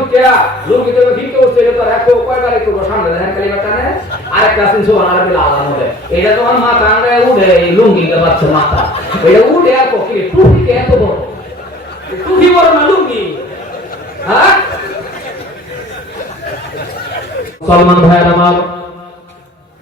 উঠিয়া লুঙ্গি থেকে ভিড়তে উঠছে তো রাখো কয়বারে করবো সামনে দেখেন কালিমাটা নেয় আরেকটা আছেন সুবহানাল্লাহ বিল আলাম হবে এটা তোমার মাথা আঙ্গায় উঠে এই লুঙ্গিটা বাচ্চা মাথা এটা উঠে আর কি টুপিকে এত বড় টুপি বড় না লুঙ্গি হ্যাঁ সলমান ভাইয়ের আমার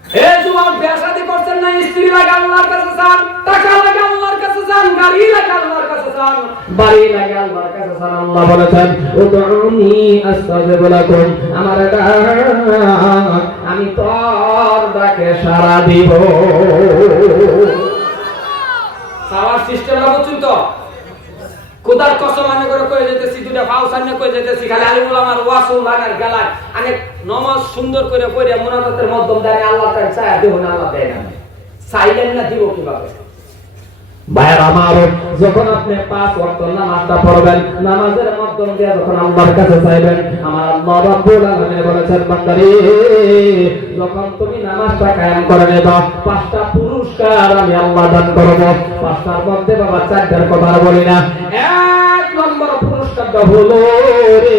এই যুবক বিয়ে শাদী করছেন না স্ত্রী লাগে আল্লাহর কাছে চান টাকা লাগে আল্লাহর কাছে চান গাড়ি লাগে আল্লাহর কাছে চান বাড়ি লাগে আল্লাহর কাছে চান আল্লাহ বলেছেন উদউনি আস্তাজিব লাকুম আমার আমি তোর ডাকে সাড়া দিব সাওয়ার সিস্টেম বুঝছেন তো খোদার কসম আনে করে কই যেতেছি দুটা ফাউ সামনে কই যেতেছি খালি আলিম উলামার ওয়াসুল লাগার গালায় আনে নামাজ সুন্দর করে পড়ে মুনাজাতের মাধ্যম দেয় আল্লাহ তাআলা চায় দেব না আল্লাহ দেয় না সাইলেন্ট না দিব কিভাবে ভাইরা আমার যখন আপনি 5 ওয়াক্ত নামাজটা পড়বেন নামাজের মাধ্যম দিয়ে যখন আল্লাহর কাছে চাইবেন আমার আল্লাহ রাব্বুল আলামিন বলেছেন বান্দারে যখন তুমি নামাজটা কায়েম করে নেবা 5টা পুরস্কার আমি আল্লাহ দান করব 5টার মধ্যে বাবা 4টার কথা বলি না 1 নম্বর পুরস্কারটা হলো রে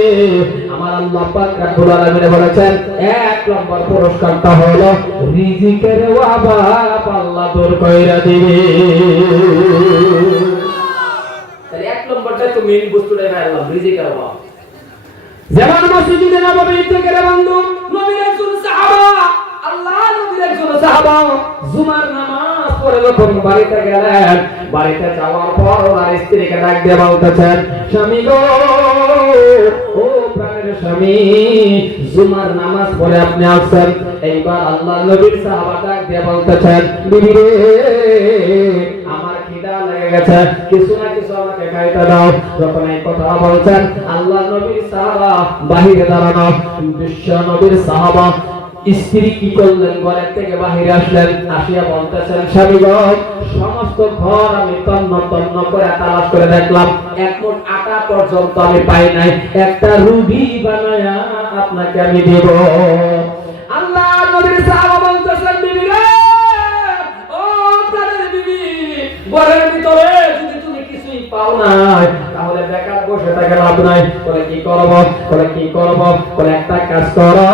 আমার আল্লাহ পাক রাব্বুল আলামিন বলেছেন 1 নম্বর পুরস্কারটা হলো রিজিকের অভাব আল্লাহ দূর কইরা দিবে তাহলে 1 নম্বরটা তো মেইন বস্তুটাই আল্লাহ রিজিকের অভাব যেমন মসজিদে নববী থেকে বন্ধু নবীর একজন সাহাবা আল্লাহ নবীর একজন সাহাবা জুমার নামাজ পড়ে যখন বাড়িতে গেলেন বাড়িতে যাওয়ার পর ওনার স্ত্রীকে ডাক দিয়ে বলতেছেন স্বামী গো ও প্রাণের স্বামী জুমার নামাজ পড়ে আপনি আসছেন এইবার আল্লাহ নবীর সাহাবা ডাক দিয়ে বলতেছেন বিবি রে আমার খিদা লেগে গেছে কিছু না কিছু আমাকে খাইতে দাও যখন এই কথা বলছেন আল্লাহ নবীর সাহাবা বাহিরে দাঁড়ানো বিশ্ব নবীর সাহাবা স্ত্রী কি করলেন ঘরের থেকে বাহিরে আসলেন আসিয়া বলতেছেন স্বামী গো সমস্ত ঘর আমি তন্ন তন্ন করে তালাশ করে দেখলাম এক মুঠ আটা পর্যন্ত আমি পাই নাই একটা রুটি বানায়া আপনাকে আমি দেব আল্লাহ নবীর সাহাবা বলতেছেন বিবি রে ও প্রাণের বিবি ঘরের ভিতরে যদি তুমি কিছুই পাও নাই তাহলে বেকার বসে থেকে লাভ নাই বলে কি করব বলে একটা কাজ করো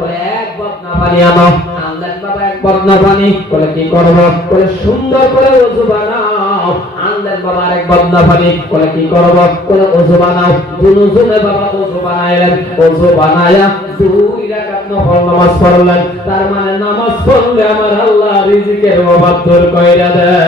বলে এক বদনা পানি আনো আনলেন বাবা এক বদনা পানি বলে কি করব বলে সুন্দর করে ওযু বানাও আনলেন বাবা আরেক বদনা পানি বলে কি করব বলে ওযু বানাও দুজনে বাবা ওযু বানাইলেন ওযু বানায়া 2 রাকাত নফল নামাজ পড়লেন তার মানে নামাজ পড়লে আমার আল্লাহ রিজিকের অভাব দূর কইরা দেয়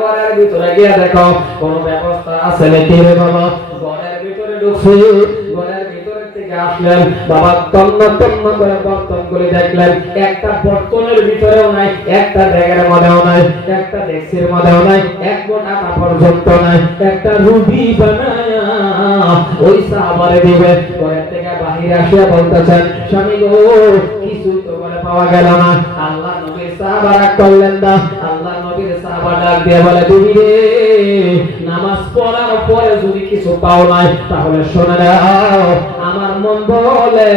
ঘরের ভিতরে গিয়ে দেখো কোন ব্যবস্থা আছে নাকি রে বাবা ঘরের ভিতরে ঢুকছে ঘরের ভিতরে থেকে আসলেন বাবা তন্ন তন্ন করে বর্তনগুলি দেখলেন একটা বর্তনের ভিতরেও নাই একটা ব্যাগের মধ্যেও নাই একটা ডেক্সির মধ্যেও নাই এক মুঠ আটা পর্যন্ত নাই একটা রুটি বানায়া ওই সাহাবারে দিবে ঘরের থেকে বাহিরে আসিয়া বলতেছেন স্বামী গো কিছুই তো করে পাওয়া গেল না আল্লাহ নবীর সাহাবারা করলেন না আল্লাহ নবীর সাহাবা ডাক দিয়ে বলে বিবি রে নামাজ পড়ার পরে যদি কিছু পাও নাই তাহলে শুনে নাও আমার মন বলে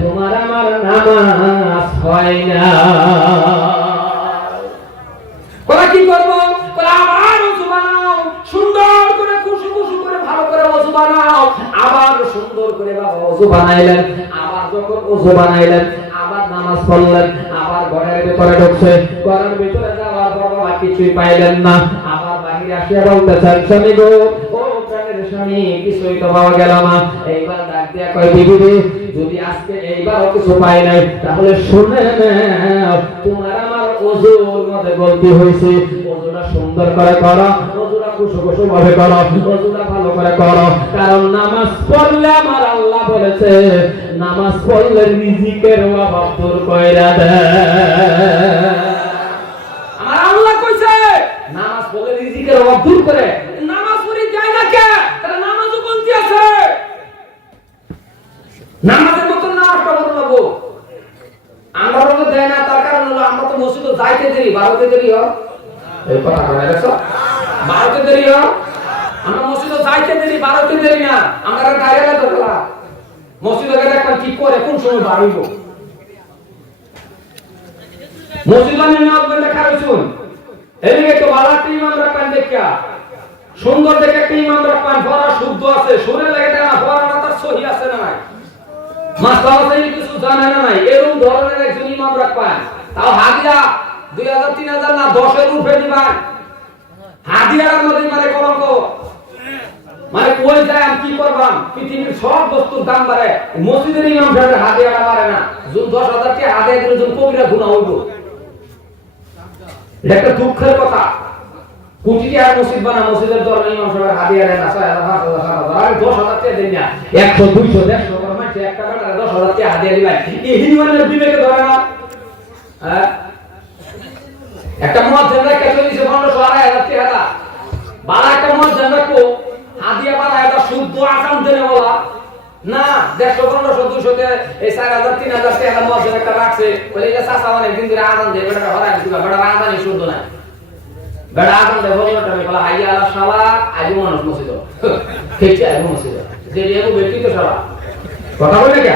তোমার আমার নামাজ হয় না কোলা কি করব কোলা আবার ওযু বানাও সুন্দর করে খুশু খুশু করে ভালো করে ওযু বানাও আবার সুন্দর করে বাবা ওযু বানাইলেন আবার যখন ওযু বানাইলেন আবার নামাজ পড়লেন আবার ঘরের ভিতরে ঢুকছে ঘরের ভিতরে যাওয়ার পর বাবা কিছুই পাইলেন না আবার বাহিরে আসিয়া বলতেছেন স্বামী গো ও প্রাণের স্বামী কিছুই তো পাওয়া গেল না এইবার ডাক দিয়া কয় বিবি রে যদি আজকে এইবারও কিছু পাই নাই তাহলে শুনে নাও তোমার আমার ওযুর মধ্যে গলতি হয়েছে ওযুটা সুন্দর করে করো ওযুটা খুশু খুশু ভাবে করো ওযুটা ভালো করে করো কারণ নামাজ পড়লে আমার আল্লাহ বলেছে নামাজ পড়লে রিজিকের অভাব দূর কইরা দেয় আমার আল্লাহ কইছে নামাজ পড়লে রিজিকের অভাব দূর করে নামাজ পড়ি যায় না কে তাহলে নামাজও বলতি আছে নামাজের মত নামাজটা বড় লাগো আমরা তো দেয় না তার কারণ হলো আমরা তো মসজিদে যাইতে দেরি বারোতে দেরি হয় এই কথা বলে দেখো বারোতে দেরি হয় আমরা মসজিদে যাইতে দেরি বারোতে দেরি না আমরা গায়লা তো খেলা মসজিদে গেলে একবার ঠিক করে কোন সময় বাড়িব মসজিদের নিয়ত বন্ধ খারুন এদিকে তো বালাতে ইমাম রাখবেন দেখা সুন্দর দেখে একটা ইমাম রাখবেন পড়া শুদ্ধ আছে সুরে লাগে না পড়াটা তার সহি আছে না নাই মাসলা আছে কিছু জানে না নাই এরকম ধরনের একজন ইমাম রাখবেন তাও হাদিয়া 2000 3000 না 10 এর উপরে দিবেন হাদিয়ার মধ্যে মানে কলঙ্ক মানে কই যায় আমি কি করবাম পৃথিবীর সব বস্তুর দাম বাড়ে মসজিদের ইমাম সাহেবের হাদিয়াটা বাড়ে না যখন 10,000 টাকা হাদিয়া দিলে যখন কবিরা গুনাহ হইব এটা একটা দুঃখের কথা কোটি টাকার মসজিদ বানা মসজিদের দরবার ইমাম সাহেবের হাদিয়া দেন না 10,000 টাকা দেন না 100 200 150 করে মাইছে একটা বেটা 10,000 টাকা হাদিয়া দিবেন এই হিন্দুদের বিবেকে ধরে না হ্যাঁ একটা মুয়াজ্জিন রাখা চলিছে 1500 টাকা বালা একটা মুয়াজ্জিন রাখো হাদিয়া বালা এটা শুদ্ধ আকাম দেনে বলা না 150 1500 200 তে এই 4000 3000 টাকা মুয়াজ্জিন একটা রাখছে বলে এটা সাসা মানে দিন ধরে আযান দেবে বেটা হরাই দিবা বেটা আযানই শুদ্ধ না বেটা আযান দেবে বলটা বলা হাইয়া আলা সালাত আইবো মানুষ মসজিদ ঠিক আছে আইবো মসজিদ যে এগো ব্যক্তি তো সালা কথা বলে কি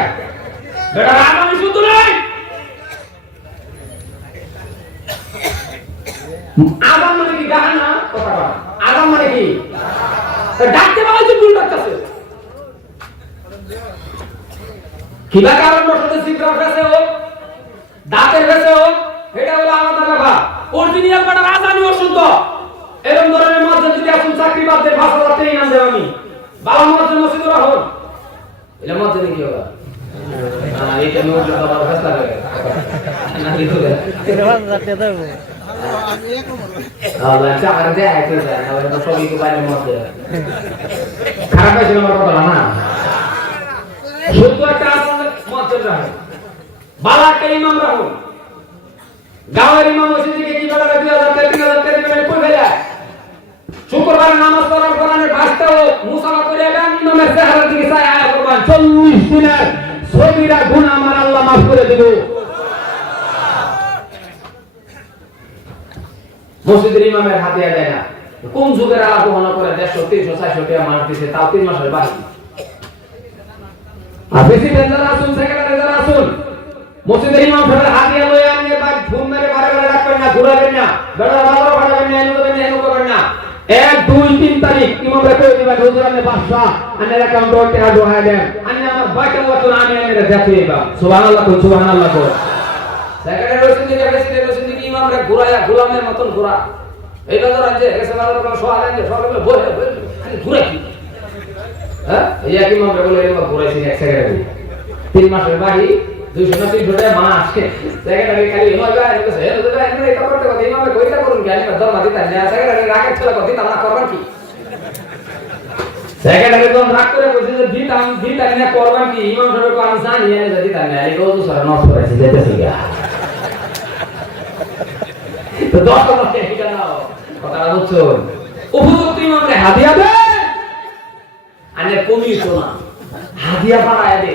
বেটা আযানই শুদ্ধ নাই আযান মানে কি গাহানা কথা বলা আযান মানে কি ডাকতে বলা যে ভুল ডাকতেছে কিবা কারণ বসতে সিগরা ফেসে হোক দাঁতের ফেসে হোক এটা হলো আলাদা ব্যাপার অরিজিনাল বাটা আযানই অশুদ্ধ এরকম ধরনের মসজিদ যদি আসুন চাকরি বাদ দিয়ে 5,000 টাকা ইনাম দেব আমি বাবা মসজিদ মসজিদ রাখুন এটা মসজিদ কি হবে না এটা নোট তো বাবা ফেসলা করে না কি হবে এটা বাদ রাখতে দেব আল্লাহ চাকর দেয় আইতে যায় না ওটা সবই তো বাইরে মধ্যে খারাপ হয়েছিল আমার কথা না শুদ্ধ একটা মসজিদ রাখুন বালা একটা ইমাম রাখুন গাঁয়ের ইমাম মসজিদে কি বলা 2000 3000 টাকা দিবেন কই ভাইয়া শুক্রবার নামাজ পড়ার কোরআনে বাস্তা ও মুসাফা করে গান ইমামের চেহারার দিকে চাই আয়া করবেন 40 দিনের সগীরা গুনাহ আমার আল্লাহ maaf করে দেব মসজিদের ইমামের হাদিয়া দেয় না কোন যুগের আলাপনা করে 150 300 400 টাকা মার দিতে তাও 3 মাসের বাকি আর বেশি বেজার আসুন সেক্রেটারি যারা আসুন মসজিদের ইমাম সাহেবের হাদিয়া লয়ে আপনি বাদ ঘুম মেরে বারে বারে রাখবেন না ঘুরাবেন না বেড়া বাজার পাঠাবেন না এনে দেবেন না এনে করবেন না 1 2 3 তারিখ ইমাম রে কই দিবেন হুজুর আপনি বাদশা আনের অ্যাকাউন্ট ওতে ঢোকায় দেন আমি আমার বাইটা ওয়াতন আমি এনে দেখে দিবা সুবহানাল্লাহ কই সুবহানাল্লাহ কই সেক্রেটারি হোসেন দিকে প্রেসিডেন্ট হোসেন দিকে ইমাম রে ঘুরায়া গোলামের মতন ঘুরা এই বাজার আছে এসে বাজার কোন সোয়াল আনছে সকালে বই খালি ঘুরে কি হ্যাঁ এই একই ইমাম রে বলে এরকম ঘুরাইছি এক সেক্রেটারি 3 মাসের বাকি 200 না 300 টাকা মাস সেক্রেটারি খালি ইমাম ভাই বলেছে এর দাদা এখানে এটা করতে কথা ইমাম ভাই কইটা করুন কি আমি দরমা দিতা না সেক্রেটারি রাগে ছিল কথা দিতা না করবেন কি সেক্রেটারি তো রাগ করে কইছে যে দিতা না করবেন কি ইমাম সাহেব কো আমি জানি এনে দিতা না এই গো সর নষ্ট করেছে যেতেছে গা তো 10 টাকা এটা নাও কথাটা বুঝছো উপযুক্ত ইমামকে হাদিয়া দে আনে কমিয়ে তো না হাদিয়া বাড়ায় দে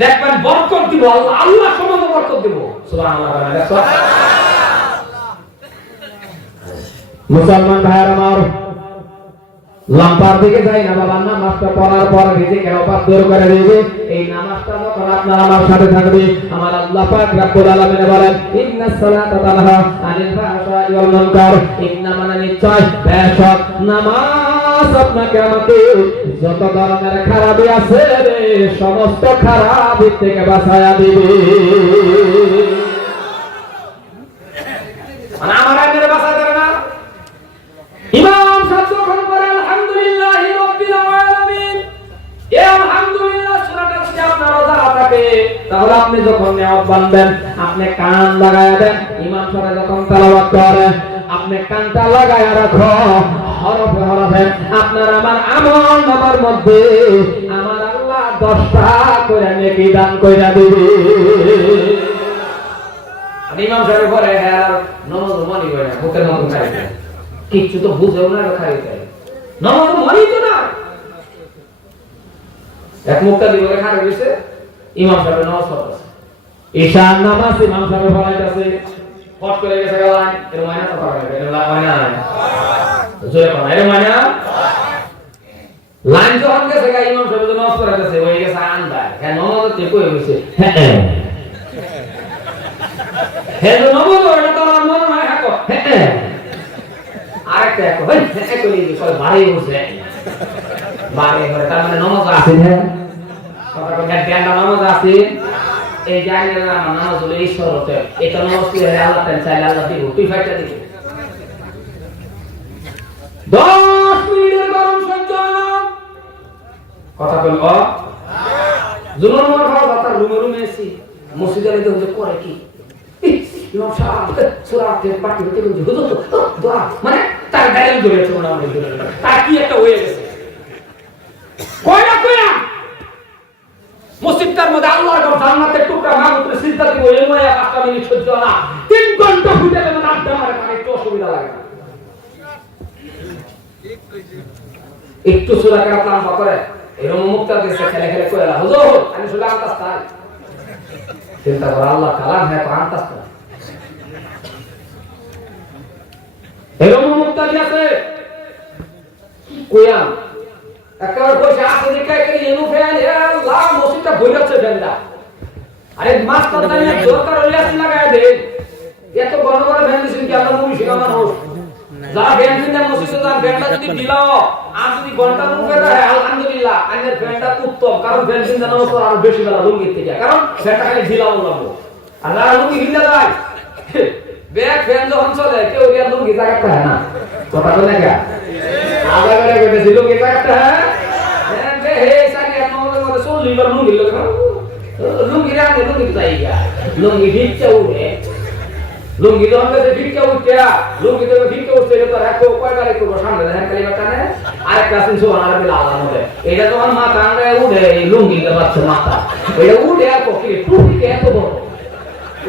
দেখবেন বরকত দিব আল্লাহ সমান বরকত দিব সুবহানাল্লাহ দেখো মুসলমান ভাইরা আমার লাম্পার দিকে যাই না বাবা নামাজটা পড়ার পর রিজিকের অভাব দূর করে দিবে এই নামাজটা যখন আপনার আমার সাথে থাকবে আমার আল্লাহ পাক রব্বুল আলামিন বলেন ইন্নাস সালাতা তানহা আনিল ফাহশাই ওয়াল মুনকার ইন্না মানে নিশ্চয় বেশক নামাজ আপনাকে আমাকে যত ধরনের খারাপি আছে রে সমস্ত খারাপি থেকে বাঁচায়া দিবে মানে আমার আগে বাঁচা দেবে না ইমাম সাহেব যখন পড়ে আলহামদুলিল্লাহি রাব্বিল আলামিন এই আলহামদুলিল্লাহ সূরাটা যদি আপনার রোজা থাকে তাহলে আপনি যখন নিয়ত বাঁধবেন আপনি কান লাগায়া দেন ইমাম সাহেব যখন তেলাওয়াত করে আপনি কানটা লাগায়া রাখো হরফে হরফে আপনার আমার আমল নামার মধ্যে আমার আল্লাহ 10টা করে নেকি দান কইরা দিবে ইমাম সাহেব পড়ে আর নামাজ মনি করে না বুকের মতো খাইছে কিছু তো বুঝেও না খাইছে নামাজ মনি তো না এক মুক্তা দিবকে খারে দিছে ইমাম সাহেব নামাজ পড়তেছে ঈশা নামাজ ইমাম সাহেব পড়াইতেছে ফট করে গেছে লাইন এর মাইনা তো পারে এর মাইনা নাই জোরে কোন এর মাইনা লাইন যখন গেছে ইমাম সাহেব নামাজ পড়াইতেছে ওই গেছে আন্দার কেন নামাজ তো কই হইছে হেলো নমজ এটা তো আমার মনে হয় হাকো আরেকটা হাকো হই হ্যাঁ কই সব ভারী হইছে বারে করে তার মানে নমজ আছে না কথা কোন জ্ঞান নমজ আছে এই জানি না নামাজ হলো ঈশ্বর হতে এটা নমজ কি আল্লাহ তাআলা চাইলে আল্লাহ দিব তুই ফাইটা দিবি 10 মিনিটের গরম সহ্য না কথা বল জুনুন মোর খাওয়া তার রুমে এসি মসজিদে তো হচ্ছে করে কি ইমাম সাহেব সূরাতে পাঠি হতে বলছে হুজুর তো দোয়া মানে তার ডায়লগ ধরেছে ওনা আমাদের তার কি একটা হয়ে গেছে কয়না মসজিদটার মধ্যে আল্লাহর ঘর জান্নাতের টুকরা মাগুতে সিজদা দিব এই মনে 5 মিনিট সহ্য না 3 ঘন্টা ফুটে গেলে আড্ডা মারে মানে একটু অসুবিধা লাগে না একটু সূরা কেরাত নাম করে এরকম মুক্তা দেশে খেলে খেলে কইলা হুজুর আমি সূরা আনতাস্তাই চিন্তা কর আল্লাহ কালাম হ্যাঁ তো আনতাস্তাই এরকম মুক্তা দিয়েছে কি কইয়াম একবার কইছে আছে দেখে করে এনু ফ্যান আল্লাহ মসজিদটা বইরাছে ফ্যানটা আরে মাস্টার দাইয়া দরকার হইলে আসি লাগায় দে এত বড় বড় ফ্যান দিছেন কি আমরা মুভি শিখা মানুষ যারা ফ্যান কিনে মসজিদে যান ফ্যানটা যদি দিলাও আর যদি ঘন্টা রূপে দেয় আলহামদুলিল্লাহ আইনের ফ্যানটা উত্তম কারণ ফ্যান কিনে নাও তো আর বেশি বেলা লুঙ্গি থেকে কারণ ফ্যানটা খালি দিলাও লাগবে আর যারা লুঙ্গি কিনে দেয় ব্যাগ ফ্যান যখন চলে কেউ আর লুঙ্গি জায়গাটা হয় না কথা বলে না আবার করে বেশি লুঙ্গি জায়গাটা হ্যাঁ হে সারি আমাদের মধ্যে চল লিভার লুঙ্গি লুঙ্গি রাতে লুঙ্গি চাইয়া লুঙ্গি ভিক্ষা উঠে লুঙ্গি তো আমাদের ভিক্ষা উঠে লুঙ্গি তো ভিক্ষা উঠে তো রাখো কয়বারে করব সামনে দেখেন কালিমাটা না আরেকটা আছে সুবহানাল্লাহ বিল আলাম হবে এটা তো আমার মাথা আঙ্গায় উঠে এই লুঙ্গি কে বাচ্চা মাথা এটা উঠে আর কি টুপি কে এত বড়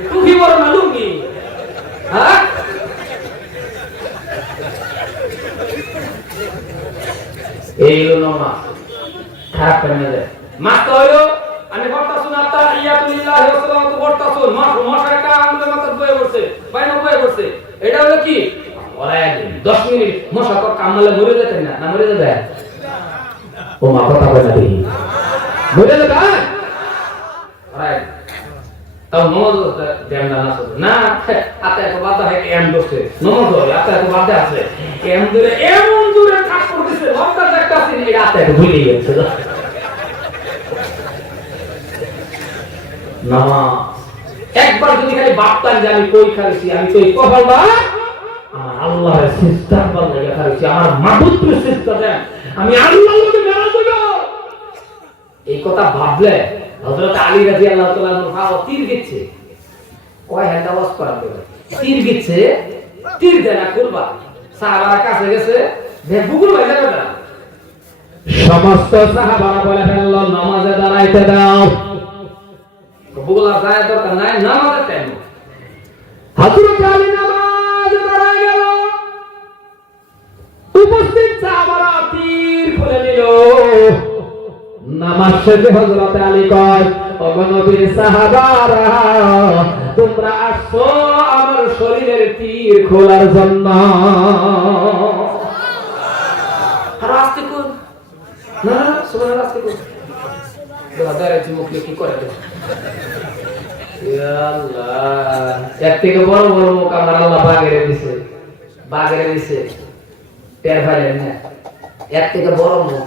টুপি বড় না লুঙ্গি হ্যাঁ এই হলো না খারাপ করে নেবে মাত্র হলো আমি বলতা শুন আত্তাহিয়াতুল্লাহ ওয়া সালাতু বলতা শুন মশাটা আমাদের মাথায় বয়ে পড়ছে বাইরে বয়ে পড়ছে এটা হলো কি ওরা 10 মিনিট মশা তো কামলে মরে যেতে না না মরে যাবে ও মা কথা বলে না দেখি মরে যাবে রাইট তাও নমাজ দেন না না আতে তো বাদ হয় এম দোস্তে নমাজ হয় আতে তো বাদ আছে এম দূরে এমন দূরে কাজ করতেছে লম্বা একটা আছে এই আতে তো ভুলে গেছে নামা একবার যদি খালি বাপতান যে আমি কই খাইছি আমি কই কপাল বা আমার আল্লাহর সিস্টেম বানাইয়া খাইছি আমার মাবুদের সিস্টেম দেন আমি আল্লাহর লগে মেলা দেব এই কথা ভাবলে হযরত আলী রাদিয়াল্লাহু তাআলা ফাও তীর গিচ্ছে কয় হাতে ওয়াজ করাবে তীর গিচ্ছে তীর দেনা করবা সাহাবারা কাছে গেছে যে বুকুল হয়ে যাবে না সমস্ত সাহাবারা বলে ফেলল নামাজে দাঁড়াইতে দাও বুকুলা যায় দরকার নাই নামাজের টাইম হযরত আলী নামাজে দাঁড়ায় গেল উপস্থিত সাহাবারা তীর খুলে নিল নামাজ শেষে হযরত আলী কয় ও নবীর সাহাবারা তোমরা আসছো আমার শরীরের তীর খোলার জন্য রাস্তে কোন না সুবহানাল্লাহ রাস্তে কোন দাদারে মুখে কি করে ইয়া আল্লাহ এর থেকে বড় বড় মুখ আমার আল্লাহ বাগেরে দিছে টের পাইলেন না এর থেকে বড় মুখ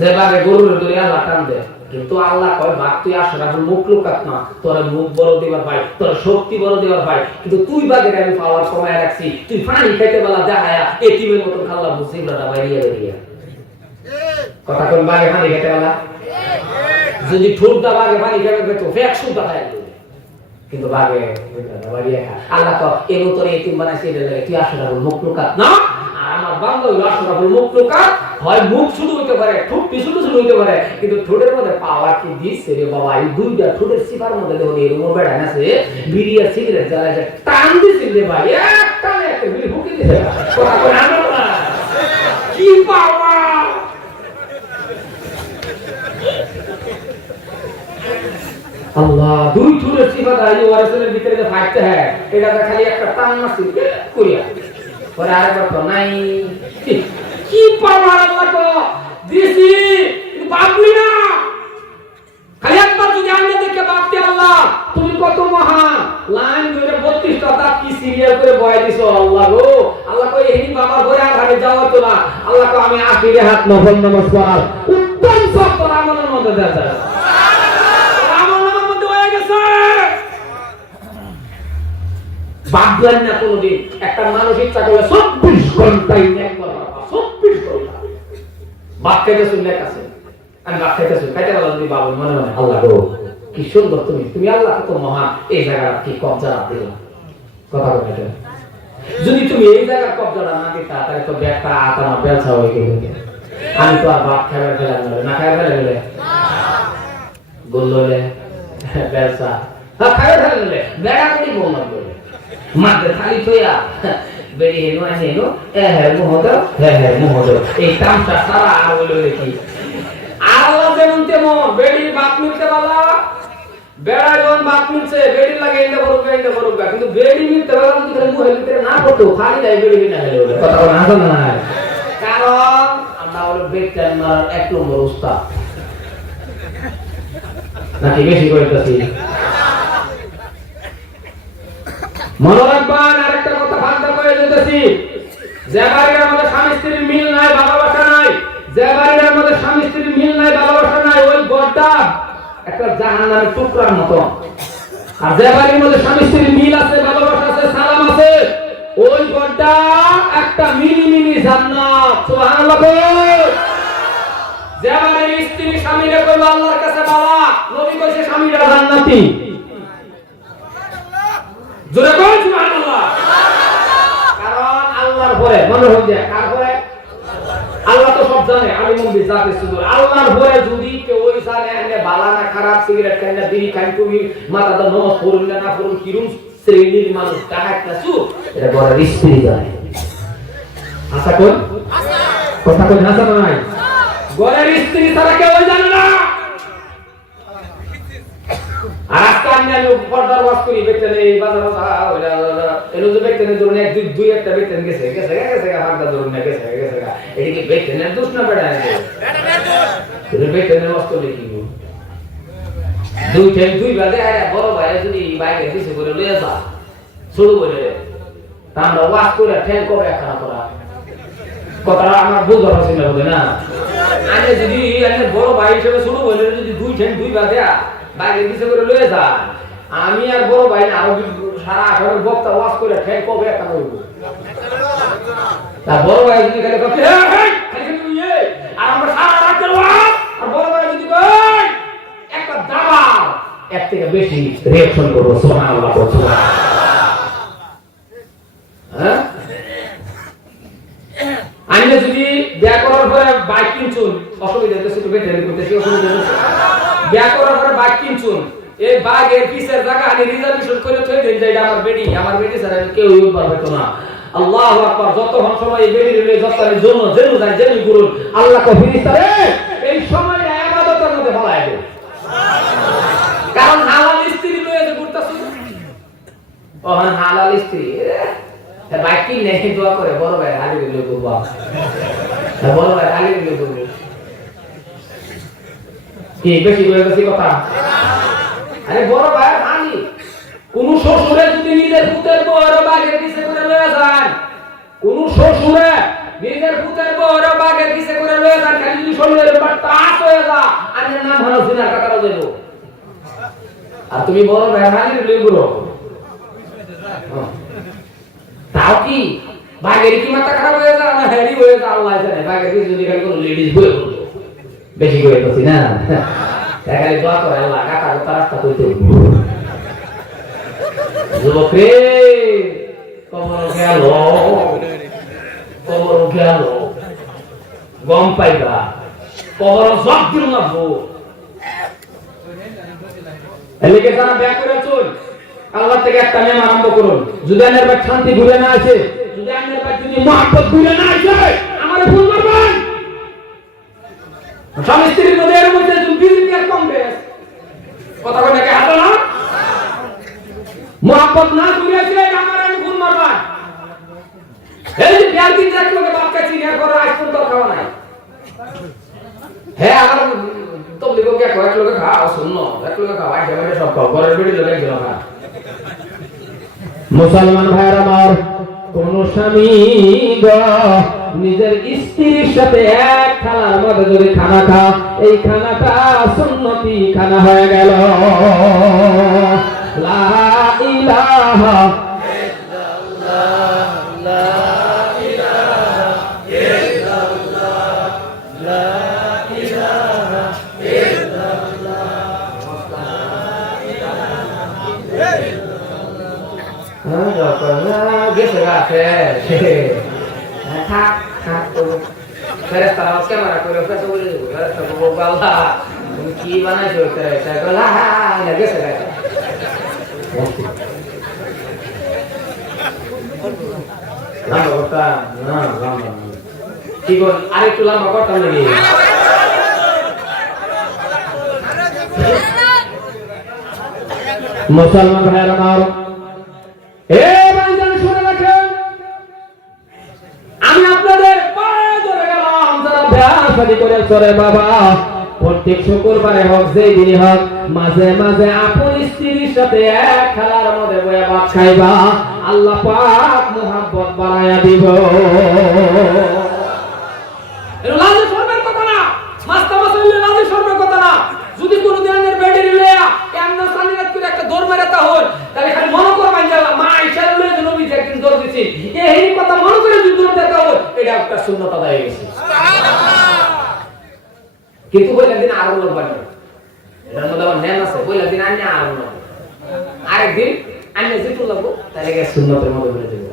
যে বাগে গরুর দড়ি আল্লাহ টান দেয় কিন্তু আল্লাহ কয় বাঘ তুই আশরাফুল মুখলুকাত না তোর মুখ বড় দিবার ভাই তোর শক্তি বড় দিবার ভাই কিন্তু তুই বাগের আমি পাওয়ার কমায় রাখছি তুই পানি খাইতে বেলা দেখায়া এতিমের মতন খাল্লা মুসিবটা বাইরিয়া বেরিয়া কথা কোন বাগে পানি খাইতে বেলা যদি ঠোঁট দা বাগে পানি খাবে তো ফেক সুদা খায় কিন্তু বাগে বাইরিয়া খা আল্লাহ তো এলো তোর এতিম বানাইছে এর লাগে তুই আশরাফুল মুখলুকাত না আমার বান্দা হইল আশরাফুল মুখলুকাত হয় মুখ শুধু হইতে পারে ঠোঁট শুধু হইতে পারে কিন্তু ঠোঁটের মধ্যে পাওয়ার কি দিছে রে বাবা এই দুইটা ঠোঁটের সিপার মধ্যে দেখো এই রুমর বেড়া আছে বিড়িয়া সিগারেট জ্বালায় টান দিছিল রে ভাই একটা একটা বিড়ি হুকি দিছে কথা কই আমরা কি পাওয়া আল্লাহ দুই ঠোঁটের সিপা দাই ওয়ারেসের ভিতরে যে ফাইটতে হয় এটা খালি একটা টান মারছিল কইয়া পরে আরেকবার তো নাই কি পাওয়ার আল্লাহ তো দিছি বাপলি না খালি একবার যদি আমি দেখে বাপতে আল্লাহ তুমি কত মহান লাইন ধরে 32টা দাঁত কি সিরিয়াল করে বয় দিছো আল্লাহ গো। আল্লাহ কই এই বাবা ঘরে আর ঘরে যাওয়া তো না। আল্লাহ কই আমি আখিরে হাত নফল নামাজ পড়ার উত্তম সব তোর আমলের মধ্যে দেয়া যায়। আমলের মধ্যে হয়ে গেছে। ভাবলেন না কোনদিন একটা মানুষ ইচ্ছা করে 24 ঘন্টাই নেক করা, 24 ঘন্টা ভাত খেতে শুনলে কাছে আমি ভাত খেতে শুনি খাইতে বলা যদি বাবু মনে মনে আল্লাহ গো কি সুন্দর তুমি আল্লাহ কত মহান, এই জায়গা কি কবজা দিল কথা বলে। যদি তুমি এই জায়গা কবজাটা না দিতা তাহলে তো ব্যাগটা আতানা বেলছা হয়ে গেল। আমি তো আর ভাত খাবার ফেলা গেলে না খাবার ফেলা গেলে বললে বেলছা খাবার ফেলা গেলে বেড়া করি বললাম বলে মাঝে খালি থইয়া বেড়ি হেনো হেনো হ্যাঁ মোহদর হ্যাঁ মোহদর এই কামটা সারা আর বলে দেখি আল্লাহ যেমন তেমন বেড়ির বাপ মিলতে পারলা বেড়া যখন বাপ মিলছে বেড়ি লাগে এনে বড় কিন্তু বেড়ি মিলতে পারলা যদি করে মুহের ভিতরে না পড়তো খালি যায় বেড়ি না হলে বলে কথা বলা আসলে না। কারণ আমরা হলো বেটার মারার 1 নম্বর উস্তাদ নাকি বেশি কইতাছি। মনে রাখবেন আরেকটা কথা ফাঁকা করে দিতেছি, যে বাড়ির মধ্যে স্বামী স্ত্রীর মিল নাই ভালোবাসা নাই, যে বাড়ির মধ্যে স্বামী স্ত্রীর মিল নাই ভালোবাসা নাই ওই ঘরটা একটা জাহান্নামের টুকরার মতো। আর যে বাড়ির মধ্যে স্বামী স্ত্রীর মিল আছে ভালোবাসা আছে সালাম আছে ওই ঘরটা একটা মিনি মিনি জান্নাত। সুবহানাল্লাহ। যে বাড়ির স্ত্রী স্বামীরে কইলো আল্লাহর কাছে বাবা নবী কইছে স্বামীরা জান্নাতি। জোরে কই সুবহানাল্লাহ। কারণ আল্লাহর পরে মনে হই যায় কার পরে আল্লাহ তো সব জানে আলিমুল বিজাতি সুদূর। আল্লাহর পরে যদি কেউ ওই জানে এনে বালা না খারাপ সিগারেট খায় না বিড়ি খায় তুমি মাথাটা নমাজ পড়ুন না পড়ুন কিরুম শ্রেণীর মানুষ কাহাত না সু এটা বড় স্ত্রী জানে। আশা কর কথা কই না জানা নাই ঘরের স্ত্রী তারা কেউ জানে না। আর আজকে আমি পর্দার ওয়াজ করি বেতনে এই বাজার এলো যে বেতনের ধরুন এক দুই একটা বেতন গেছে হাঁটা ধরুন না গেছে এদিকে বেতনের দোষ না বেড়া বেতনের ওয়াজ করলে কি দুই বাজে বড় ভাই যদি বাইকে দিছে করে লয়ে যা শুরু করে তা আমরা ওয়াজ করে ঠেল কবে একখানা করা কথাটা আমার ভুল ধরা ছিল না। আমি যদি বড় ভাই হিসেবে শুরু করলে যদি দুই বাজে বাইরে দিছে করে লয়ে যায় আমি আর বড় ভাই না আরো সারা 18 বক্তা ওয়াজ করে ঠেল কবে একটা হইব। তা বড় ভাই যদি খালি কই খালি তুমি আর আমরা সারা রাতের ওয়াজ আর বড় ভাই যদি কই একটা দাবা এর থেকে বেশি রিঅ্যাকশন করব। সুবহানাল্লাহ। হ্যাঁ আমি যদি বিয়া করার পরে বাইক কিনছুন অসুবিধা হচ্ছে তো বেতন করতেছি অসুবিধা হচ্ছে বিয়া করার পরে বাইক কিনছুন এই বাইকের পিছের জায়গা আমি রিজার্ভেশন করে থই দেন যে এটা আমার বেটি ছাড়া কেউ ইউজ পারবে তো না। আল্লাহু আকবার। যতক্ষণ সময় এই বেটি রে যতক্ষণ জন্য যেন যায় যেন গুরুন আল্লাহ কো ফেরেশতারে এই সময়টা ইবাদতের মধ্যে ফলায় দেয়। কারণ হালাল স্ত্রী লয়ে যে ঘুরতাছ ও হালাল স্ত্রী বাইক কিনে দোয়া করে বড় ভাই হালি দিল বাবা বড় ভাই হালি দিল কি বেশি করে বেশি কথা। আরে বড় ভাই হালি কোন শ্বশুরে যদি নিজের পুতের বড় বাগের পিছে করে লয়ে যায় কোন শ্বশুরে নিজের পুতের বড় বাগের পিছে করে লয়ে যায় খালি যদি শরীরের উপর টাচ হয়ে যায় আর নাম হলো সিনার কাটারও দেব আর তুমি বড় ভাই হালি দিল গুলো তাও কি বাগের কি মাথা খারাপ হয়ে যায় না হেডি হয়ে যায় আল্লাহ জানে। বাগের কি যদি খালি কোনো লেডিস বলে বলতো বেশি করে বলছি না খালি দোয়া করে আল্লাহ কাটা তো রাস্তা কইতে যুবক রে কবর গেল গম পাইবা কবর সব দিন না ভো এদিকে যারা ব্যাক করে চল আল্লাহ থেকে একটা নিয়ম আরম্ভ করুন। যদি আপনার বাড়ি শান্তি ঘুরে না আসে যদি আপনার বাড়ি যদি মহব্বত ঘুরে না আসে আমারে ভুল করবেন। স্বামী স্ত্রীর মধ্যে এর মধ্যে তুমি বিরোধী আর কংগ্রেস কথা কই নাকি হাতো না মহব্বত না ঘুরে আসে আমার আমি ভুল মারবেন। এই যে বিয়ার দিন এক লোকে বাপ কাছে নিয়ে করে আজ পর্যন্ত খাওয়া নাই হ্যাঁ আমার তবলিগ কে এক লোকে খাওয়া শূন্য এক লোকে খাওয়া সব খাওয়া ঘরের বেড়ি লোকে একজন খা মুসলমান ভাইয়ের আমার, কোন স্বামী নিজের স্ত্রীর সাথে এক থালার মধ্যে যদি খানা খা, এই খানাটা সুন্নতি খানা হয়ে গেল। লা ইলাহা ইল্লাল্লাহ, লা ইলাহা ইল্লাল্লাহ, লা ইলাহা ইল্লাল্লাহ, লা ইলাহা ইল্লাল্লাহ। গেছে গাছে থাক থাক তো ফেরেশতারা ক্যামেরা করে ফেসে বলে দেবো, ফেরেশতা বলবো আল্লাহ তুমি কি বানাইছো, গলা গেছে গাছে লম্বা করতাম না, লম্বা কি বল আরেকটু লম্বা করতাম নাকি? মুসলমান ভাইয়ের আমার, এ ভাইজান শুনে রাখেন, আমি আপনাদের পায়ে ধরে গেলাম যারা বিয়ে করে চলে বাবা, প্রত্যেক শুক্রবারে হোক যেই দিনই হোক মাঝে মাঝে আপন স্ত্রীর সাথে এক খেলার মধ্যে বয়ে ভাত খাইবা, আল্লাহ পাক মুহাব্বত বাড়ায়া দিব। লাজি শর্মের কথা না, মাস্তা মাসাইলে লাজি শর্মের কথা না। যদি কোন দিনের বেডের লয়া কেমন সানিরাত করে একটা দৌড় মারাতা হয়, তাহলে খালি মনে করবেন যে মা আয়েশার লয়ে নবী যে একদিন দৌড় দিছি, এই কথা মনে করে যদি দৌড় দিতে হয়, এটা একটা সুন্নাত আদায় হয়ে গেছে। কিন্তু বললেন দিন আরো লোক বাড়বে, এটার মধ্যে আবার নেন আছে, বললেন দিন আন্য আরো লোক, আরেকদিন আন্য যেটু লাগবো তাহলে গিয়ে সুন্নতের মধ্যে বলে দেবো।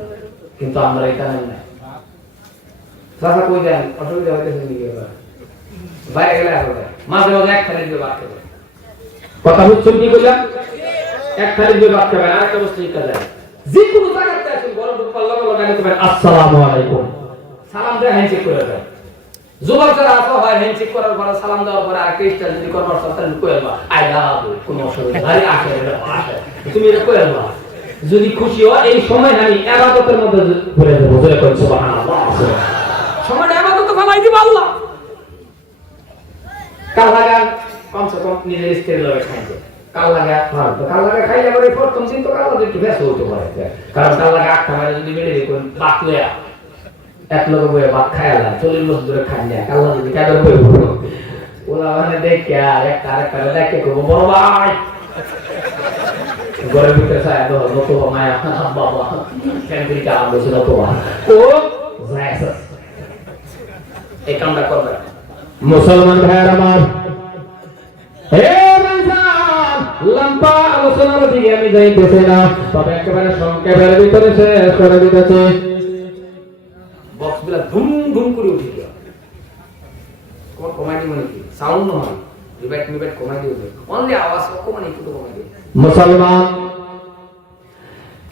কিন্তু আমরা এটা নেন না, চাষা কই যান অসুবিধা হইতেছে নাকি? বাইরে গেলে আর মাঝে মাঝে এক থালি দিয়ে ভাত খাবে, কথা বুঝছেন কি বললাম? এক থালি দিয়ে ভাত খাবে, আরেকটা বস্তু শিখা যায়। যে কোনো জায়গাতে আসুন গরম দুধ পাল্লা বলো গানে তোমার আসসালামু আলাইকুম সালাম দিয়ে হ্যান্ডশেক করে দেয়। যুবক যারা আসো হয় হ্যান্ডশেক করার পরে সালাম দেওয়ার পরে আর টেস্টার যদি করবার তাহলে কইবা আই লাভ ইউ, কোনো অসুবিধা আরে আসে আসে তুমি এটা কইবা। যদি খুশি হয় এই সময় আমি ইবাদতের মধ্যে ভরে দেব, বলে কই সুবহানাল্লাহ, সময়টা ইবাদত ফলাই দিব আল্লাহ। কাল লাগা কমসে কম নিজের স্ত্রীর লগে খাইতে, কাল লাগা খাইলে পরে প্রথম দিন তো কাল লাগা একটু বেশ হতে পারে, কারণ কাল লাগা আটটা মারে যদি বেড়ে দেখুন ভাত লয়া এক লগে বয়ে ভাত খাইলা 40 বছর ধরে খাই না, কাল লাগা যদি কাদের বয়ে বলো ওলা মানে দেখে একটা আরেকটা দেখে করবো বড় ভাই ঘরের ভিতরে ছায়া তো নতো মায়া বাবা ফ্যামিলি কা বসে নতো ও যাইছে এই কামটা করবে। মুসলমান ভাইয়ের আমার, হে ভাইজান, লম্বা আলোচনার দিকে আমি যাইতেছি না, তবে একেবারে সংক্ষেপের ভিতরে শেষ করে দিতেছি। বক্সগুলা ধুম ধুম করে উঠে গেল, কোন কমাইটি মানে কি সাউন্ড নয়, রিবেট কমাই দিবে, অনলি আওয়াজ কমাই একটু কমাই দিবে। মুসলমান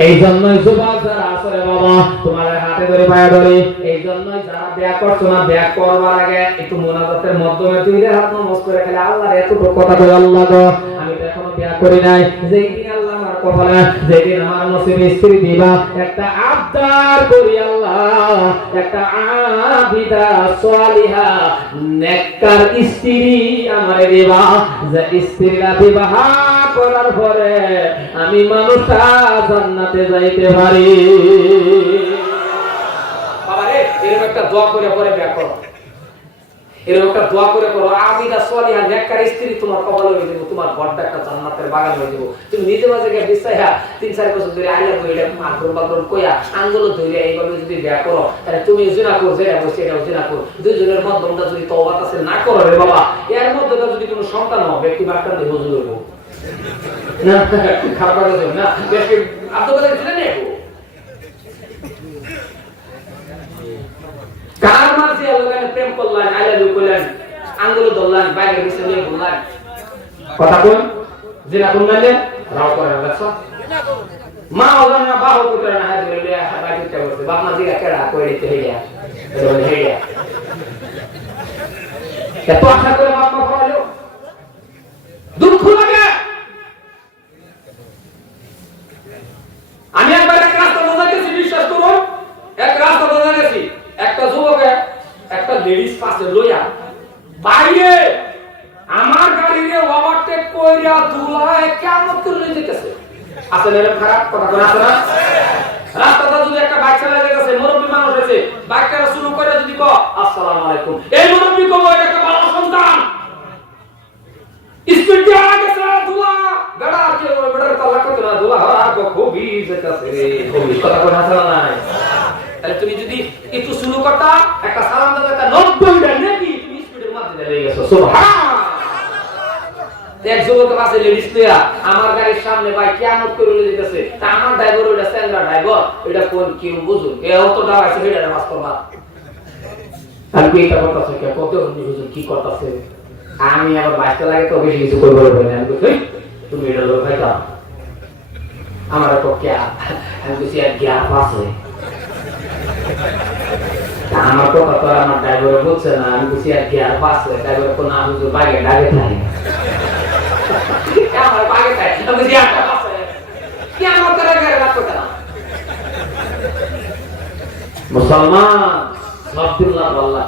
এই জন্যই যুবক যারা আছে বাবা তোমার হাতে ধরে পায়ে ধরে, এই জন্যই যারা বিয়া করছো না বিয়া করবার আগে একটু মুনাজাতের মাধ্যমে তুই হাত নমস্কার করে খেলে আল্লাহর এতটুকু কথা কই, আল্লাহ গো আমি তো এখনো বিয়া করি নাই, যেই দিন আল্লাহ আমার কপালে যেই দিন আমার নসিবে স্ত্রী দিবা একটা আবদার করি আল্লাহ, একটা আবিদা সালিহা নেককার স্ত্রী আমারে দিবা, যে স্ত্রীরা বিবাহ করার পরে আমি মানুষটা জান্নাতে যাইতে পারি। বাবারে এরকম একটা দোয়া করে পরে বিয়া করো, এরকম একটা দোয়া করে করো, আবিদা সালিহা নেককার স্ত্রী তোমার কপালে হয়ে যাবে, তোমার ঘরটা একটা জান্নাতের বাগান হয়ে যাবে। তুমি নিজে মাঝে গিয়ে বিশ্বাইয়া 3-4 বছর ধরে আইলা কইলা মাগরুম বাগরুম কইয়া আঙ্গুল ধরে এইভাবে যদি বিয়া করো, তাহলে তুমি জিনা করো, যেটা বসে এটা জিনা করো, দুইজনের মধ্যমটা যদি তওবা আছে না করো রে বাবা, এর মধ্যে যদি কোনো সন্তান হবে ব্যক্তি বাক্তার দিয়ে বুঝে লইব না, খারাপ লাগে না বেশি আব্দুল কাদের ছিলেন না কার মাঝে আল্লাহ প্রেম করলেন, আই লাভ ইউ কইলেন, আঙ্গুল ধরলেন, বাইরে বসে নিয়ে বললেন কথা কোন জিনা করলেন রাও করে রাখছো মা ওজন না বাহু করে না হাত ধরে লিয়া বাকি তে বসে বাপ মা দিগা কেডা কই দিতে হইয়া বলে হইয়া এত আশা করে বাপ মা খাওয়ালো, দুঃখ লাগে। আমি একবার এক রাস্তা বোঝাইতেছি, বিশ্বাস করুন, এক রাস্তা বোঝাইতেছি, একটা যুবক একটা লেডিস পাশে লইয়া বাইরে আমার গাড়িরে ওভারটেক কইরা দুলায় কেমন করে নিয়ে যেতেছে। আসলে এরকম খারাপ কথা কোন আছে না? রাস্তাটা যদি একটা বাইক চালায় যাচ্ছে, মুরব্বী মানুষ আছে, বাইকটা শুরু করে যদি কো আসসালামু আলাইকুম, এই মুরব্বী কো এটা একটা ভালো সন্তান, স্পিড দিয়ে আগে চলা দুলা গাড়া কে ওই বড় তালা কত না দুলা হরা কো খুবই যেতাছে রে, খুবই কথা কই হাসলা নাই। তাহলে তুমি যদি একটু শুরু করতা, একটা সালাম দাও, একটা 90 টা নাকি তুমি স্পিডের মধ্যে লেগে গেছো, সুবহান। এক যুবক আছে লেডিস প্লেয়ার, আমার গাড়ির সামনে ভাই কিয়ামত করে লয়ে যেতেছে, তা আমার ড্রাইভার ওইটা স্যান্ডার ড্রাইভার, এটা কোন কি বুঝুন, এ অত দাও আছে এটা নামাজ পড়বা। আর কি এটা করতেছে, কে কত বুঝুন কি করতেছে, আমি আবার বাইকটা লাগে তো বেশি কিছু করব না, আমি কই তুমি এটা লও ভাই তা আমার তো কি আমি কইছি আর কি আছে, আমার তো কত আমার ড্রাইভার বলছে না, আমি কইছি আর কি আছে, ড্রাইভার কোন আমি তো বাইকে ডাকে থাকি আমার বাইকে থাকি, আমি কইছি আর আছে কি আমার করে গাড়ি রাখো কেন। মুসলমান আব্দুল্লাহ আল্লাহ,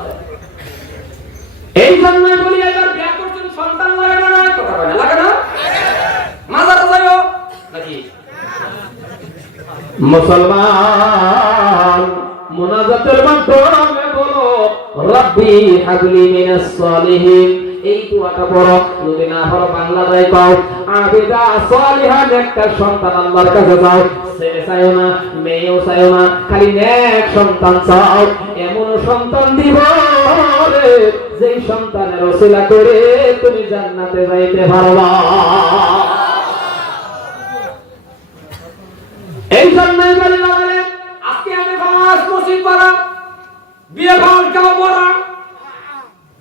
এই জন্যই বলি এবার বিয়া করছেন সন্তান লাগে না, কথা কয় না লাগে না, মাজারে যাইও নাকি মুসলমান মুনাজাতের মাধ্যমে বলো রব্বি হাবলি মিনাস সালিহিন, এই দোয়াটা পড়ো, যদি না পড়ো বাংলায় কও আবিদা সালিহান, একটা সন্তান আল্লাহর কাছে দাও, ছেলে চাইও না মেয়েও চাইও না, খালি নেক সন্তান চাও, এমন সন্তান দিব রে যেই সন্তানের ওসিলা করে তুমি জান্নাতে যাইতে পারবা। এই জন্যই বলি বাবারে আজকে আমি ফাস মসজিদ পড়া, বিয়ে ঘর কাও পড়া,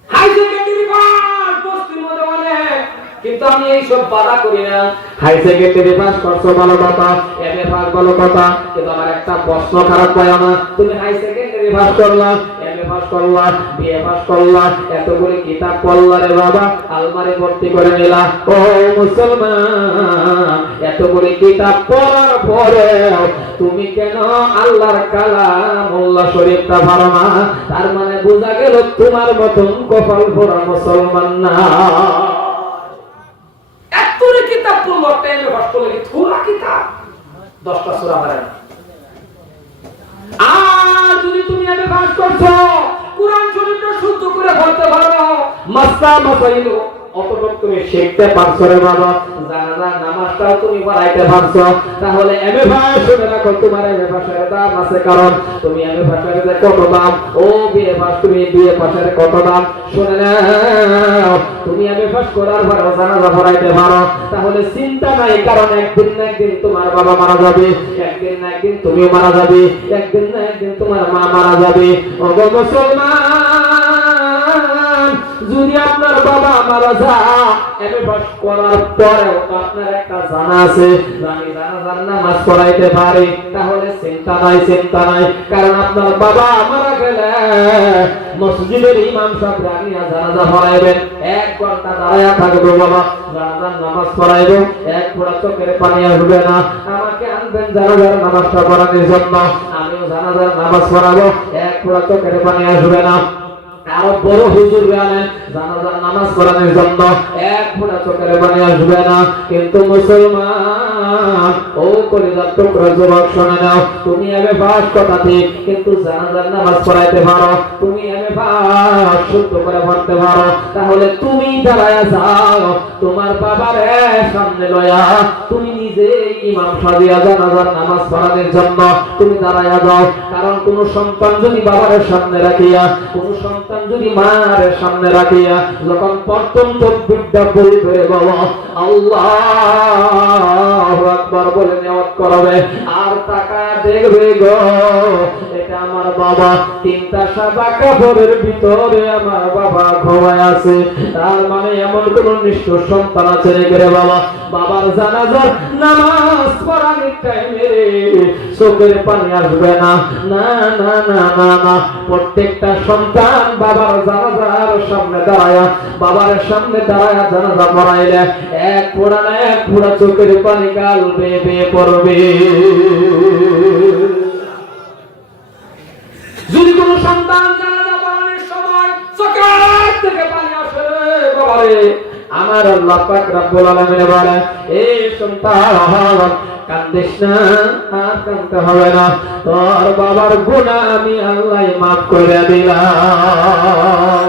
হাই সেকেন্ডারি পাস বস্তির মধ্যে অনেক, কিন্তু আমি এই সব বাধা করি না। হাই সেকেন্ডারি পাস করছো ভালো কথা, এমএ পাস ভালো কথা, কিন্তু আমার একটা প্রশ্ন খারাপ পায় না, তুমি হাই সেকেন্ডারি পাস করলা, এমএ পাস করলা, বিএ পাস করলা, এতগুলো কিতাব পড়লা রে বাবা, আলমারি ভর্তি করে নিলা, ও মুসলমান এতগুলো কিতাব পড়ার পরে তুমি কেন আল্লাহর কালামুল্লাহ শরীফটা পারো না? তার মানে বোঝা গেল তোমার মতন কপাল পোড়া মুসলমান না। এতগুলো কিতাব পড়লো, টেনে পাস করলে থোড়া কিতাব 10টা সূরা পারে না। আর যদি তুমি এমএ পাস করছো, কুরআন শরীফটা শুদ্ধ করে পড়তে পারো, মাসা মাসাইলো অতটুকু তুমি শিখতে পারছো রে বাবা, জানাজার নামাজটাও তুমি পড়াইতে পারছো, তাহলে এমএ পাস শুনে রাখো, তোমার এমএ পাসের দাম আছে, কারণ তুমি এমএ পাসের যে কত দাম, ও বিএ পাস তুমি বিএ পাসের কত দাম শুনে নাও। তুমি এমএ পাস করার পরে জানাজা পড়াইতে পারো, তাহলে চিন্তা নাই, কারণ একদিন না একদিন তোমার বাবা মারা যাবে, একদিন না একদিন তুমিও মারা যাবে, একদিন না একদিন তোমার মা মারা যাবে। ও মুসলমান, যদি আপনার বাবা মারা যায় এমএ পাস করার পরেও আপনার একটা জানা আছে, আমি জানাজার নামাজ পড়াইতে পারি, তাহলে চিন্তা নাই, চিন্তা নাই, কারণ আপনার বাবা মারা গেলে মসজিদের ইমাম সাহেব রাগিয়া জানাজা পড়াইবেন, 1 ঘন্টা দাঁড়ায়া থাকবো বাবা, জানাজার নামাজ পড়াইবো, এক ফোঁটা চোখের পানি আসবে না, আমাকে আনবেন জানাজার নামাজটা পড়ানোর জন্য, আমিও জানাজার নামাজ পড়াবো, এক ফোঁটা চোখের পানি আসবে না। আরো বড় হুজুর আনেন জানাজার নামাজ পড়ানোর জন্য, এক ফোঁটা চোখের পানি আসবে না। কিন্তু মুসলমান, ও কলিজার টুকরা যুবক শুনে নাও, তুমি এমএ পাস কথা ঠিক, কিন্তু জানাজার নামাজ পড়াইতে পারো, তুমি এমএ পাস শুদ্ধ করে পড়তে পারো, তাহলে তুমি দাঁড়ায়া যাও, তোমার বাবার সামনে লয়া তুমি নিজে ইমাম সাজিয়া জানাজার নামাজ পড়ানোর জন্য তুমি দাঁড়ায়া যাও। কারণ কোন সন্তান যদি বাবার সামনে রাখিয়া, কোন সন্তান যদি মার সামনে রাখিয়া যখন প্রথম তাকবীরটা বলবে বাবা আল্লাহু আকবার বলে নিয়ত করবে, আর টাকা দেখবে গো এটা আমার বাবা, 3টা সাদা কাপড়ের ভিতরে আমার বাবা ঘুমায় আছে, তার মানে এমন কোন নিষ্ঠুর সন্তান আছে নাকি রে বাবা? বাবার জানাজার নামাজ পড়ানোর টাইমে চোখের পানি আসবে না, না না না না না। প্রত্যেকটা সন্তান বাবার জানাজার সামনে দাঁড়ায়া, বাবার সামনে দাঁড়ায়া জানাজা পড়াইলে এক ফোঁটা না এক ফোঁটা চোখের পানি গাল বেয়ে বেয়ে পড়বে। যদি কোন সন্তান জানাজা পড়ানোর সময় চোখের থেকে পানি আসে বাবারে, আমার আল্লাহ পাক রব্বুল আলামিন বলে, এই সন্তান কান্দিস না, আর কাঁদতে হবে না, তোর বাবার গুনাহ আমি আল্লাহ মাফ করে দিলাম।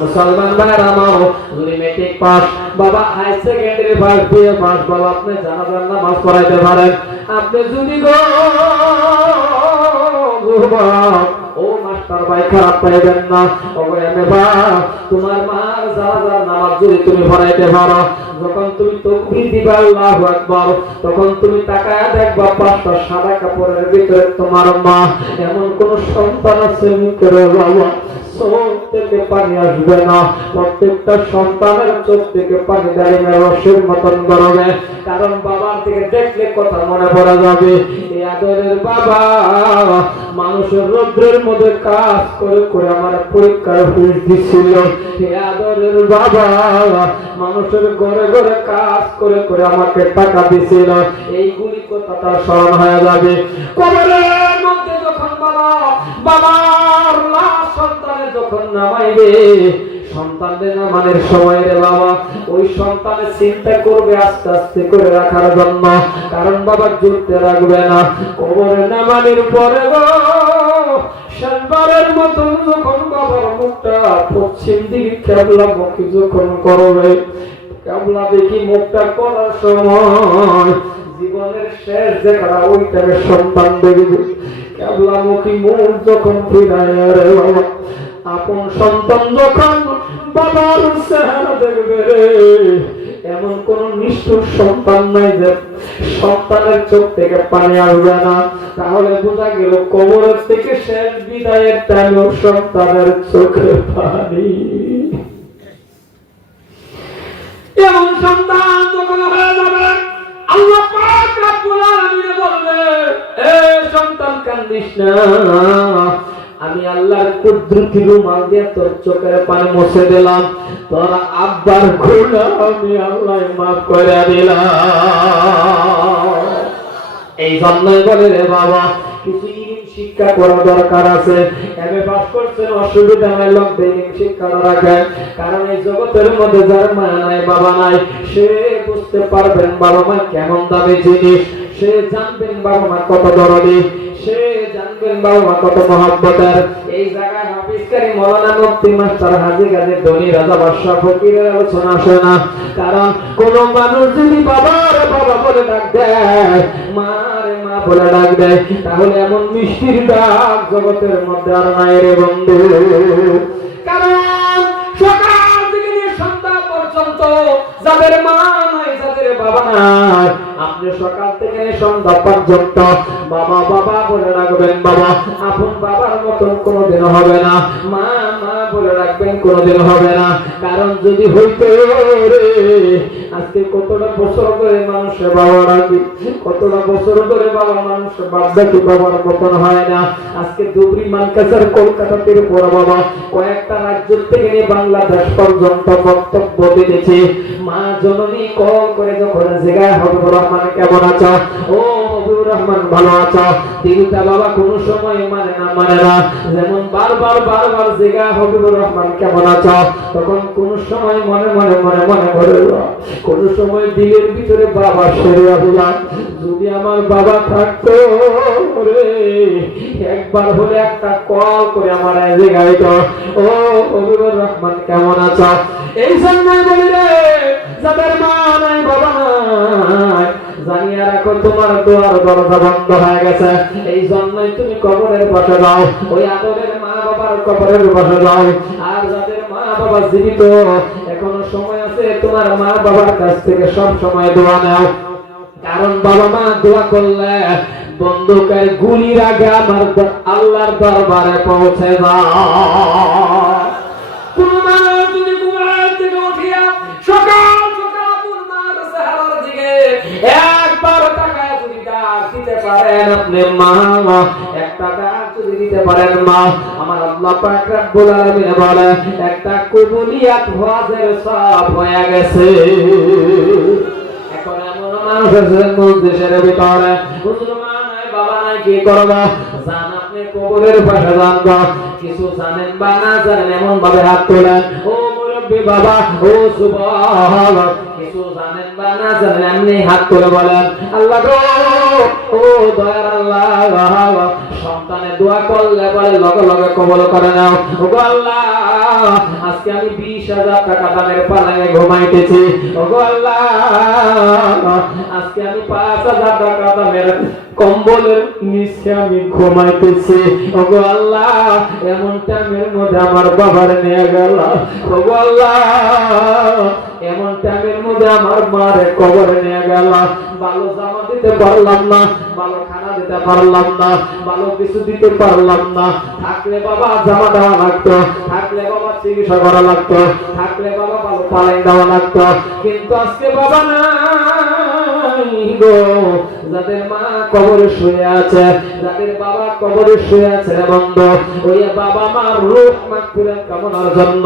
মুসলমান ভাইরা আমার, যদি মেট্রিক পাস, বাবা high secondary pass, BA pass, বাবা আপনি জানাজার নামাজ পড়াইতে পারেন। আপনি যদি গো ও মাস্টার ভাই খারাপ পাইবেন না, ওগো এমএ ভাই তোমার মা জানাজার নামাজ যদি তুমি পড়াইতে পারো, যখন তুমি তাকবীর দিবা আল্লাহু আকবার, তখন তুমি তাকায়া দেখবা পাঁচটা সাদা কাপড়ের ভিতরে তোমার মা। এমন কোন সন্তান আছে মুখের বাবা চোখ থেকে পানি আসবে না, প্রত্যেকটা সন্তানের চোখ থেকে পানি দাঁড়িয়ে রসের মতন গরমে, কারণ বাবার থেকে দেখলে কথা মনে পড়া যাবে। এই আদরের বাবা মানুষের রৌদ্রের মধ্যে কাজ করে করে আমার পরীক্ষার হুঁশ দিছিল। এই আদরের বাবা মানুষের ঘরে ঘরে কাজ করে করে আমাকে টাকা দিছিল। এইগুলি কথা তার স্মরণ হয়ে যাবে। কবরের মধ্যে যখন বাবার লাশ সন্তানের যখন নামাইবে, সন্তানদের নামানোর সময় রে বাবা ওই সন্তানের চিন্তা করবে আস্তে আস্তে করে রাখার জন্য, কারণ বাবা জুড়তে রাখবে না। কবরে নামানোর পরে গো শেষবারের মতন যখন বাবার মুখটা পশ্চিম দিকে কেবলা মুখী যখন করবে, কেবলা দেখি মুখটা করার সময় জীবনের শেষ দেখা ওইটারে সন্তান দেখবে। কেবলামুখী মুখ যখন ফিরায় রে বাবা, আপন সন্তান যখন বাবার চেহারা দেখবে রে, এমন কোন নিষ্ঠুর সন্তান নাই যে সন্তানের চোখ থেকে পানি আসবে না। তাহলে বোঝা গেল কবরের থেকে শেষ বিদায়ের টাইম সন্তানের চোখে পানি। এমন সন্তান যখন হয়ে যাবে, আল্লাহ পাক রব্বুল আলামিন বলবে, এ সন্তান কান্দিস না, আমি আল্লাহর কুদরতি রুমাল দিয়ে তোর চোখের পানি মুছে দিলাম, তোর আব্বার গুনাহ আমি আল্লাহ মাফ করে দিলাম। এই জন্যই বলে রে বাবা কিছু শিক্ষা করা দরকার আছে। এমএ পাস করছেন অসুবিধা নাই, লোক দৈনিক শিক্ষা রাখেন, কারণ এই জগতের মধ্যে যার মা নাই বাবা নাই সে বুঝতে পারবেন বাবা মা কেমন দামি জিনিস, সে জানবেন বাবা মা কত দরদি, সে জানবেন বাবা মা কত মহব্বতের। এই জায়গায় হাফিজ কারি মাওলানা মুফতি মাস্টার হাজী গাজী ধনী রাজা বাদশা ফকিরের আলোচনা আসে না, কারণ কোন মানুষ যদি বাবার বাবা বলে ডাক দেয়, মারে মা বলে ডাক দেয়, তাহলে এমন মিষ্টির ডাক জগতের মধ্যে আর নাই রে বন্ধু। কারণ সকাল থেকে নিয়ে সন্ধ্যা পর্যন্ত যাদের মা নাই, যাদের বাবা নাই, আপনি সকাল থেকে সন্ধ্যা পর্যন্ত বাবা বাবা বলে রাখবেন, বাবা আপন বাবার মতন কোনোদিন হবে না, মা মা বলে রাখবেন কোনোদিন হবে না। কারণ যদি হইতে রে আজকে কতটা বছর ধরে মানুষের বাবা ডাকি, কতটা বছর ধরে বাবা মানুষের বাপ ডাকি, বাবার মতন হয় না। আজকে ধুবড়ি মানকাসার কলকাতা থেকে পড়া বাবা কয়েকটা রাজ্য থেকে নিয়ে বাংলাদেশ পর্যন্ত বক্তব্য দিতেছে। মা জননী কল করে যখন জিজ্ঞাসা হবিবুর রহমান কেমন আছো, ও হবিবুর রহমান ভালো আছো, দিদিটা বাবা কোনো সময় মানে না, যেমন বারবার জিজ্ঞাসা হবিবুর রহমান কেমন আছো, তখন কোন সময় মনে মনে করে কোন সময় দিলের ভিতরে বাবা সেরে আসলাম, যদি আমার বাবা থাকতো রে একবার হলে একটা কল করে আমার জিজ্ঞাসা, ও হবিবুর রহমান কেমন আছো। এই জন্যই বলি রে যাদের মা নাই বাবা নাই, জানিয়ে রাখো তোমার দোয়ার দরজা বন্ধ হয়ে গেছে। এই জন্যই তুমি কবরের পাশে যাও, ওই আদরের মা বাবার কবরের পাশে যাও। আর যাদের মা বাবা জীবিত এখনো সময় আছে, তোমার মা বাবার কাছ থেকে সব সময় দোয়া নাও, কারণ বাবা মা দোয়া করলে বন্দুকের গুলির আগে আমার আল্লাহর দরবারে পৌঁছে যায়। সকাল সকাল পূর্ণার চেহারার দিকে একবার তাকায় যদি ডাক দিতে পারেন আপনি মা, একটা ডাক যদি দিতে পারেন মা, আমার আল্লাহ পাক রব্বুল আলামিন বলে একটা কবুলিয়াত হজের সওয়াব হয়ে গেছে। এখন এমন মানুষ আছে দেশের ভিতরে মুসলমান নাই বাবা নাই, কি করব? জান আপনি কবরের পাশে যান, কিছু জানেন বা না জানেন এমন ভাবে হাত তোলেন, ও মুরব্বী বাবা ও যুবক কিছু জানেন বা না জানেন এমনি হাত তুলে বলেন আল্লাহ গো ও দয়ার আল্লাহ সন্তানের দোয়া করলে বলে লগে লগে কবুল করে নাও ও গো আল্লাহ আজকে আমি 20,000 টাকা দামের পালাঙে ঘুমাইতেছি ও গো আল্লাহ আজকে আমি 5,000 টাকা দামের কম্বলের নিচে আমি ঘুমাইতেছি ও গো আল্লাহ এমন টাইমের মধ্যে আমার বাবার নিয়ে গেল ও গো আল্লাহ এমন টাইমের মধ্যে আমার মারে কবরে নিয়ে গেল ভালো জামা দিতে পারলাম না ভালো খানা দিতে পারলাম না ভালো কিছু দিতে পারলাম না থাকলে বাবা জামা দেওয়া লাগতো থাকলে বাবা চিকিৎসা করা লাগতো থাকলে বাবা ভালো পালাই দেওয়া লাগতো কিন্তু আজকে বাবা নাই গো যাদের মা কবরে শুয়ে আছে যাদের বাবা কবরে শুয়ে আছে বন্ধু ওই বাবা মার রূহ মাগফিরাত কামনার জন্য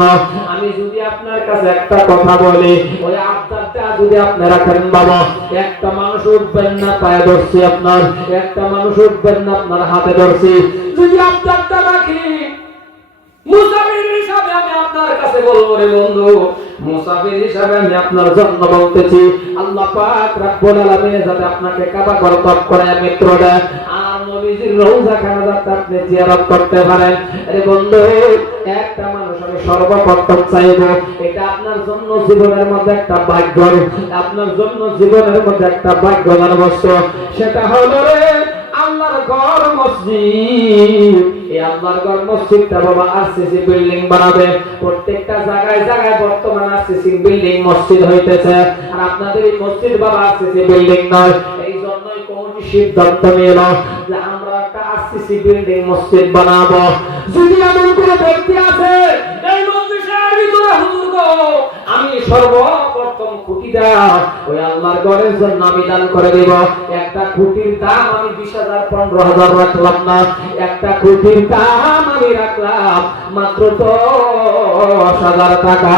আমি যদি আপনার কাছে একটা কথা বলি ওই আব্দারটা যদি আপনি রাখেন বাবা একটা মানুষ উঠবেন না পায়ে ধরছি আপনার একটা মানুষ উঠবেন না আপনার হাতে ধরছি যদি আব্দারটা রাখি মুসাফির হিসাবে আমি আপনার কাছে বলবো রে বন্ধু মুসাফির হিসাবে আমি আপনার জন্য বলতেছি আল্লাহ পাক রব্বুল আলামিন যাতে আপনাকে কাবা ঘর তপ করে মিত্র দেয় আর নবীজির রওজা খানা যাতে আপনি জিয়ারত করতে পারেন রে বন্ধু একটা মানুষ আমি সর্বপ্রথম চাইব এটা আপনার জন্য জীবনের মধ্যে একটা ভাগ্য আপনার জন্য জীবনের মধ্যে একটা ভাগ্যবান বস্তু সেটা হলো রে আল্লাহর ঘর মসজিদ এই আল্লাহর ঘর মসজিদটা বাবা আরসিসি বিল্ডিং বানাবে প্রত্যেকটা জায়গায় জায়গায় বর্তমানে আরসিসি বিল্ডিং মসজিদ হইতেছে আর আপনাদের এই মসজিদ বাবা আরসিসি বিল্ডিং নয় এই জন্যই কমিটি সিদ্ধান্ত নিল যে আমরা একটা আরসিসি বিল্ডিং মসজিদ বানাবো যদি এমন কোনো ব্যক্তি আছে এই মসজিদের ভিতরে হুজুর গো আমি সর্বপ্রথম খুঁটিটা ওই আল্লাহর ঘরের জন্য আমি দান করে দেব একটা খুঁটির দাম আমি 20,000 15,000 রাখলাম না একটা খুঁটির দাম আমি রাখলাম মাত্র 10,000 টাকা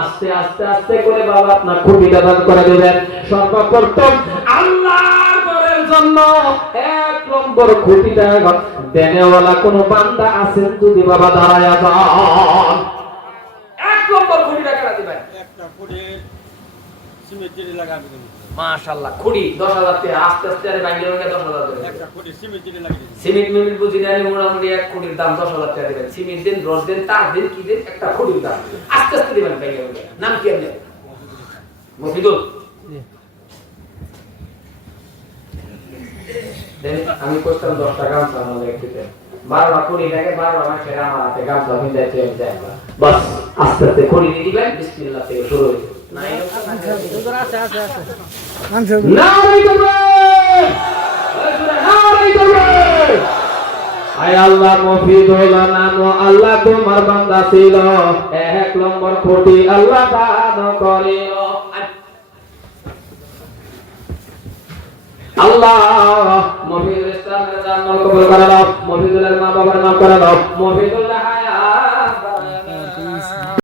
আস্তে আস্তে আস্তে করে বাবা আপনার খুঁটিটা দান করে দেবেন সর্বপ্রথম আল্লাহর ঘরের জন্য 1 নম্বর খুঁটিটা দেনেওয়ালা কোন বান্দা আছেন যদি বাবা দাঁড়ায় যান 1 নম্বর খুঁটিটা কেটে দিবেন একটা খুঁটি সিমেন্ট দিয়ে লাগাবে মাশাআল্লাহ খুঁটি 10,000 টাকা আস্তে আস্তে আরে ভাঙিয়ে ভাঙিয়ে 10,000 দেবেন একটা খুঁটি সিমেন্ট দিয়ে লাগিয়ে দিবেন সিমেন্ট মিমিল বুঝি না মোটামুটি এক খুঁটির দাম 10,000 টাকা দিবেন সিমেন্ট দিন রড দিন তার দিন কি দিন একটা খুঁটির দাম আস্তে আস্তে দিবেন ভাঙিয়ে ভাঙিয়ে নাম কি আপনার মফিদুল দেন আমি কইতাম 10 টাকা সামনে লিখতে 12 কোটি টাকা 12 মাসে আমার হাতে গাছ জমি যাচ্ছে বাস আস্তে আস্তে খুঁটি দিয়ে দিবেন বিসমিল্লাহ থেকে শুরু হইবে নাই আল্লাহ মফিদুল নাম আল্লাহ তোমার বান্দা ছিল 1 নম্বর কোটি আল্লাহ দান করিল আল্লাহ মফিদুল ইসলামের জান্নাত কবুল করে দাও মফিদুলের মা বাবার নাম করে দাও মফিদুল